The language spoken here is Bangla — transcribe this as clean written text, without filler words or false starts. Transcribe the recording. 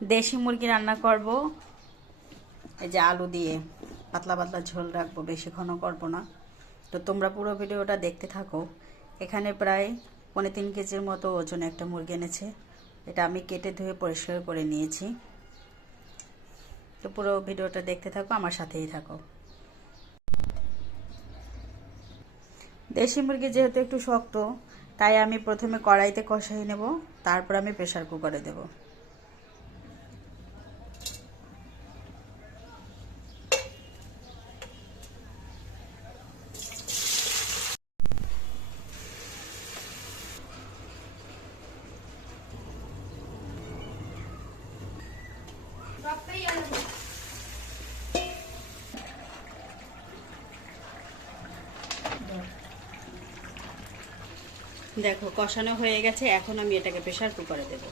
দেশি মুরগি রান্না করব। এই যে আলু দিয়ে পাতলা পাতলা ঝোল রাখবো, বেশি ঘন করব না। তো তোমরা পুরো ভিডিওটা দেখতে থাকো। এখানে প্রায় 3.5 কেজির মতো ওজন একটা মুরগি এনেছে। এটা আমি কেটে ধুয়ে পরিষ্কার করে নিয়েছি। তো পুরো ভিডিওটা দেখতে থাকো, আমার সাথেই থাকো। দেশি মুরগি যেহেতু একটু শক্ত, তাই আমি প্রথমে কড়াইতে কষাই নেব, তারপর আমি প্রেসার কুকারে দেব। দেখো কষানো হয়ে গেছে, এখন আমি এটাকে প্রেসার কুকারে দেব।